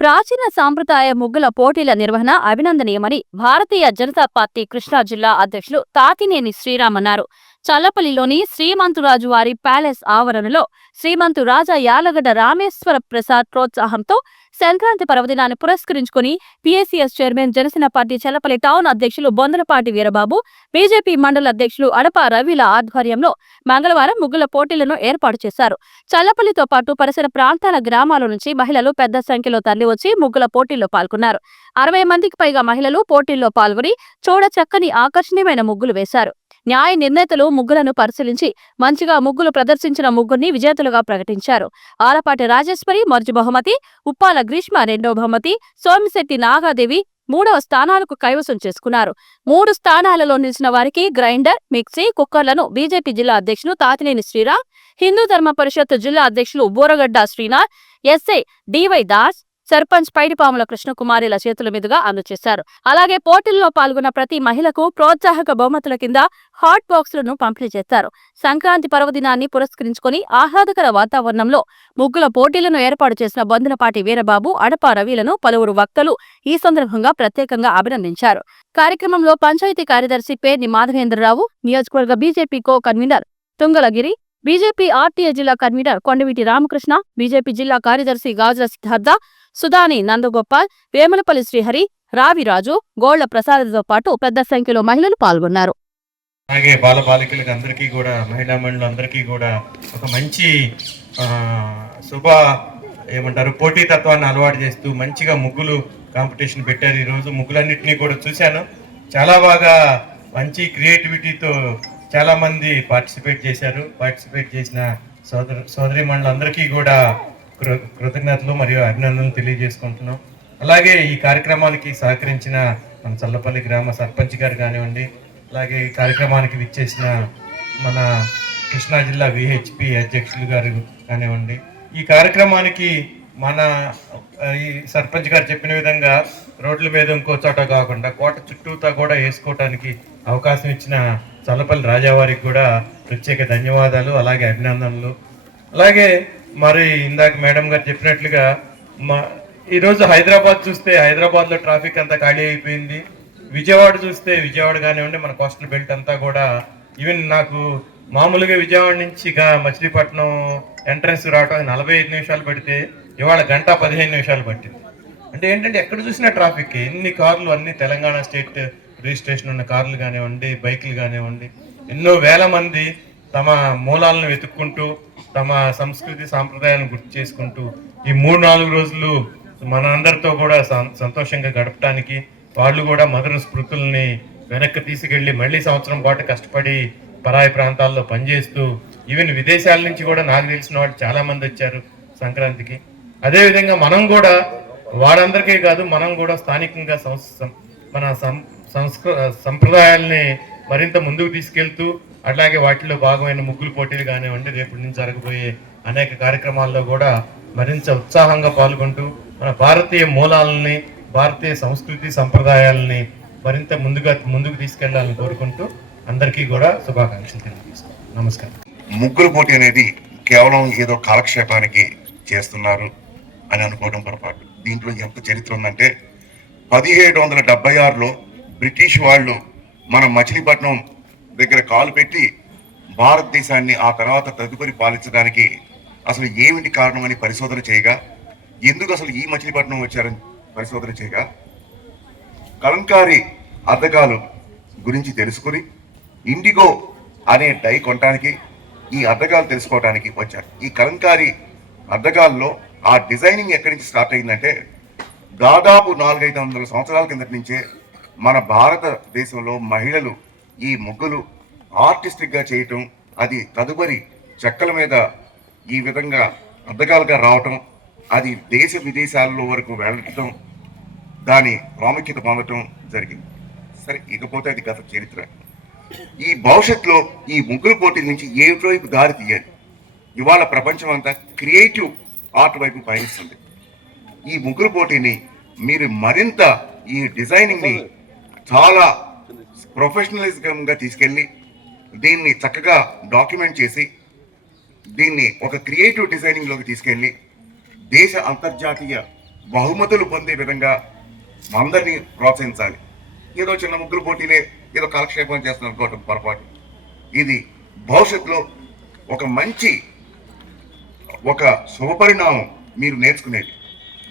ప్రాచీన సాంప్రదాయ ముగ్గుల పోటీల నిర్వహణ అభినందనీయమని భారతీయ జనతా పార్టీ కృష్ణా జిల్లా అధ్యక్షులు తాతినేని శ్రీరామ్ అన్నారు. చల్లపల్లిలోని శ్రీమంతురాజు వారి ప్యాలెస్ ఆవరణలో శ్రీమంతు రాజా యాలగడ్డ రామేశ్వర ప్రసాద్ ప్రోత్సాహంతో సంక్రాంతి పర్వదినాన్ని పురస్కరించుకుని PSCS chairman Janasena party Challapalli town అధ్యక్షులు బొందలపాటి వీరబాబు బీజేపీ మండల అధ్యక్షులు అడప రవిల ఆధ్వర్యంలో మంగళవారం ముగ్గుల పోటీలను ఏర్పాటు చేశారు. చల్లపల్లితో పాటు పరిసర ప్రాంతాల గ్రామాల నుంచి మహిళలు పెద్ద సంఖ్యలో తరలివచ్చి ముగ్గుల పోటీల్లో పాల్గొన్నారు. అరవై మందికి పైగా మహిళలు పోటీల్లో పాల్గొని చూడ చక్కని ఆకర్షణీయమైన ముగ్గులు వేశారు. న్యాయ నిర్ణేతలు ముగ్గులను పరిశీలించి మంచిగా ముగ్గులు ప్రదర్శించిన ముగ్గురిని విజేతలుగా ప్రకటించారు. ఆలపాటి రాజేశ్వరి మొదటి బహుమతి ఉప్పాల గ్రీష్మ రెండో బహుమతి సోమిశెట్టి నాగాదేవి మూడవ స్థానాలకు కైవసం చేసుకున్నారు. మూడు స్థానాలలో నిలిచిన వారికి గ్రైండర్ మిక్సీ కుక్కర్లను బీజేపీ జిల్లా అధ్యక్షులు తాతినేని శ్రీరామ్ హిందూ ధర్మ పరిషత్ జిల్లా అధ్యక్షులు Boragadda Srinath SI D Y Das sarpanch Paidipamula కృష్ణకుమారిల చేతుల మీదుగా అందజేశారు అలాగే పోటీల్లో పాల్గొన్న ప్రతి మహిళకు ప్రోత్సాహక బహుమతుల కింద హాట్ బాక్సులను పంపిణీ చేశారు. సంక్రాంతి పర్వదినాన్ని పురస్కరించుకొని ఆహ్లాదకర వాతావరణంలో ముగ్గుల పోటీలను ఏర్పాటు చేసిన బంధునపాటి వీరబాబు అడప రవిలను పలువురు వక్తలు ఈ సందర్భంగా ప్రత్యేకంగా అభినందించారు. కార్యక్రమంలో పంచాయతీ కార్యదర్శి పేర్ని మాధవేంద్రరావు నియోజకవర్గ BJP co convener Tungalagiri BJP RTA జిల్లా కన్వీనర్ కొండవీటి రామకృష్ణ బీజేపీ జిల్లా కార్యదర్శి గాజుల సిద్ధార్థ సుధాని నందగోపాల్ వేములపల్లి శ్రీహరి రావిరాజు గోళ్ళ ప్రసాద్తో పాటు పెద్ద సంఖ్యలో మహిళలు పాల్గొన్నారు. అలాగే బాల బాలికలకు అందరికీ కూడా మహిళా మండలి అందరికీ కూడా ఒక మంచి శుభ ఏమంటారు పోటీ తత్వాన్ని అలవాటు చేస్తూ మంచిగా ముగ్గులు కాంపిటీషన్ పెట్టారు. ఈరోజు ముగ్గులన్నింటినీ కూడా చూశాను. చాలా బాగా మంచి క్రియేటివిటీతో చాలామంది పార్టిసిపేట్ చేశారు. పార్టిసిపేట్ చేసిన సోదర సోదరి అందరికీ కూడా కృతజ్ఞతలు మరియు అభినందనలు తెలియజేసుకుంటున్నాం. అలాగే ఈ కార్యక్రమానికి సహకరించిన మన చల్లపల్లి గ్రామ సర్పంచ్ గారు కానివ్వండి అలాగే ఈ కార్యక్రమానికి విచ్చేసిన మన కృష్ణా జిల్లా విహెచ్పి అధ్యక్షులు గారు కానివ్వండి ఈ కార్యక్రమానికి మన ఈ సర్పంచ్ గారు చెప్పిన విధంగా రోడ్ల మీద ఇంకో చోట కాకుండా కోట చుట్టూతా కూడా వేసుకోవటానికి అవకాశం ఇచ్చిన చల్లపల్లి రాజావారికి కూడా ప్రత్యేక ధన్యవాదాలు అలాగే అభినందనలు. అలాగే మరి ఇందాక మేడం గారు చెప్పినట్లుగా మా ఈరోజు హైదరాబాద్ చూస్తే హైదరాబాద్లో ట్రాఫిక్ అంతా ఖాళీ అయిపోయింది. విజయవాడ చూస్తే విజయవాడ కానివ్వండి మన కోస్టల్ బెల్ట్ అంతా కూడా ఈవెన్ నాకు మామూలుగా విజయవాడ నుంచి ఇక మచిలీపట్నం ఎంట్రన్స్ రావడం నలభై ఐదు నిమిషాలు పడితే ఇవాళ గంట పదిహేను నిమిషాలు పట్టింది. అంటే ఏంటంటే ఎక్కడ చూసినా ట్రాఫిక్ ఎన్ని కార్లు అన్ని తెలంగాణ స్టేట్ రిజిస్ట్రేషన్ ఉన్న కార్లు కానివ్వండి బైకులు కానివ్వండి ఎన్నో వేల మంది తమ మూలాలను వెతుక్కుంటూ తమ సంస్కృతి సాంప్రదాయాలను గుర్తు చేసుకుంటూ ఈ మూడు నాలుగు రోజులు మనందరితో కూడా సంతోషంగా గడపడానికి వాళ్ళు కూడా మధుర స్మృతుల్ని వెనక్కి తీసుకెళ్ళి మళ్ళీ సంవత్సరం పాటు కష్టపడి పరాయి ప్రాంతాల్లో పనిచేస్తూ ఈవెన్ విదేశాల నుంచి కూడా నాకు తెలిసిన వాళ్ళు చాలా మంది వచ్చారు సంక్రాంతికి. అదేవిధంగా మనం కూడా వారందరికీ కాదు మనం కూడా స్థానికంగా సం- మన సం- సంస్కృ సంప్రదాయాల్ని మరింత ముందుకు తీసుకెళ్తూ అట్లాగే వాటిలో భాగమైన ముగ్గులు పోటీలు కానివ్వండి రేపటి నుంచి జరగబోయే అనేక కార్యక్రమాల్లో కూడా మరింత ఉత్సాహంగా పాల్గొంటూ మన భారతీయ మూలాలని భారతీయ సంస్కృతి సంప్రదాయాలని మరింత ముందుగా ముందుకు తీసుకెళ్ళాలని కోరుకుంటూ అందరికీ కూడా శుభాకాంక్షలు తెలియజేస్తాం నమస్కారం. ముగ్గులు పోటీ అనేది కేవలం ఏదో కాలక్షేపానికి చేస్తున్నారు అని అనుకోవడం పొరపాటు. దీంట్లో ఎంత చరిత్ర ఉందంటే పదిహేడు వందల డెబ్బై ఆరులో బ్రిటిష్ వాళ్ళు మన మచిలీపట్నం దగ్గర కాలు పెట్టి భారతదేశాన్ని ఆ తర్వాత తదుపరి పాలించడానికి అసలు ఏమిటి కారణం అని పరిశోధన చేయగా ఎందుకు అసలు ఈ మచిలీపట్నం వచ్చారని పరిశోధన చేయగా కలంకారి అద్దకాలు గురించి తెలుసుకుని ఇండిగో అనే డై కొనడానికి ఈ అద్దకాలు తెలుసుకోవడానికి వచ్చారు. ఈ కలంకారి అద్దకాల్లో ఆ డిజైనింగ్ ఎక్కడి నుంచి స్టార్ట్ అయిందంటే దాదాపు నాలుగైదు వందల సంవత్సరాల కిందటి నుంచే మన భారతదేశంలో మహిళలు ఈ ముగ్గులు ఆర్టిస్టిక్గా చేయటం అది తదుపరి చెక్కల మీద ఈ విధంగా అద్దకాలుగా రావటం అది దేశ విదేశాల్లో వరకు వెళ్ళటం దాని ప్రాముఖ్యత పొందటం జరిగింది. సరే ఇకపోతే అది గత చరిత్ర. ఈ భవిష్యత్తులో ఈ ముగ్గురు పోటీల నుంచి ఏ వైపు దారి తీయాలి? ఇవాళ ప్రపంచం అంతా క్రియేటివ్ ఆర్ట్ వైపు పయనిస్తుంది. ఈ ముగ్గురు పోటీని మీరు మరింత ఈ డిజైనింగ్ని చాలా ప్రొఫెషనలిజంగా తీసుకెళ్ళి దీన్ని చక్కగా డాక్యుమెంట్ చేసి దీన్ని ఒక క్రియేటివ్ డిజైనింగ్లోకి తీసుకెళ్ళి దేశ అంతర్జాతీయ బహుమతులు పొందే విధంగా అందరినీ ప్రోత్సహించాలి. ఏదో చిన్న ముగ్గురు పోటీలే ఏదో కాలక్షేపం చేస్తున్నారు అనుకోవటం పొరపాటు. ఇది భవిష్యత్తులో ఒక మంచి ఒక శుభపరిణామం మీరు నేర్చుకునేది.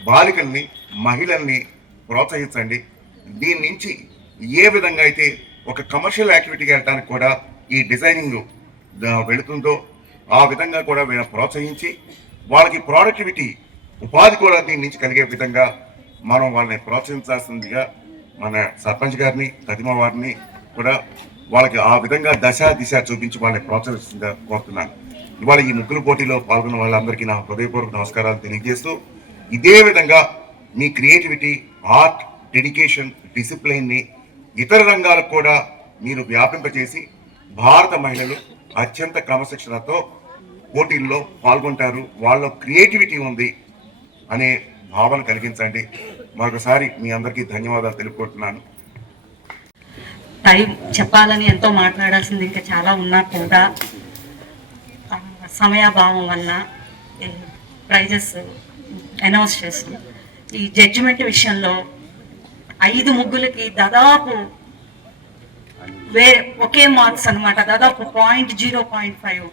బాలికల్ని మహిళల్ని ప్రోత్సహించండి. దీని నుంచి ఏ విధంగా అయితే ఒక కమర్షియల్ యాక్టివిటీకి వెళ్ళడానికి కూడా ఈ డిజైనింగ్ వెళుతుందో ఆ విధంగా కూడా వీళ్ళని ప్రోత్సహించి వాళ్ళకి ప్రొడక్టివిటీ ఉపాధి కూడా దీని నుంచి కలిగే విధంగా మనం వాళ్ళని ప్రోత్సహించాల్సిందిగా మన సర్పంచ్ గారిని తదిమ వారిని కూడా వాళ్ళకి ఆ విధంగా దశ దిశ చూపించి వాళ్ళని ప్రోత్సహిస్తుందిగా కోరుతున్నాను. ఇవాళ ఈ ముగ్గులు పోటీలో పాల్గొన్న వాళ్ళందరికీ నా హృదయపూర్వక నమస్కారాలు తెలియజేస్తూ ఇదే విధంగా మీ క్రియేటివిటీ ఆర్ట్ డెడికేషన్ డిసిప్లైన్ని ఇతర రంగాలకు కూడా మీరు వ్యాపింపచేసి భారత మహిళలు అత్యంత క్రమశిక్షణతో పోటీల్లో పాల్గొంటారు. వాళ్ళ క్రియేటివిటీ ఉంది అనే భావన కలిగించండి. మరొకసారి మీ అందరికీ ధన్యవాదాలు తెలుపుకుంటున్నాను. టైం చెప్పాలని ఎంతో మాట్లాడాల్సింది ఇంకా చాలా ఉన్నా కూడా సమయాభావం వల్ల ప్రైజెస్ అనౌన్స్ చేస్తున్నాం. ఈ జడ్జిమెంట్ విషయంలో ఐదు ముగ్గులకి దాదాపు వేరే ఒకే మార్క్స్ అనమాట దాదాపు point zero point five.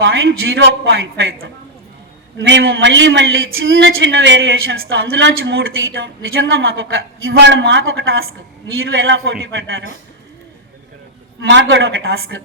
Point zero point ఫైవ్తో. మేము మళ్ళీ మళ్ళీ చిన్న చిన్న వేరియేషన్స్తో అందులోంచి మూడు తీయటం నిజంగా మాకు ఒక ఇవాళ మాకు ఒక టాస్క్. మీరు ఎలా పోటీ పడ్డారో మాకు కూడా ఒక టాస్క్.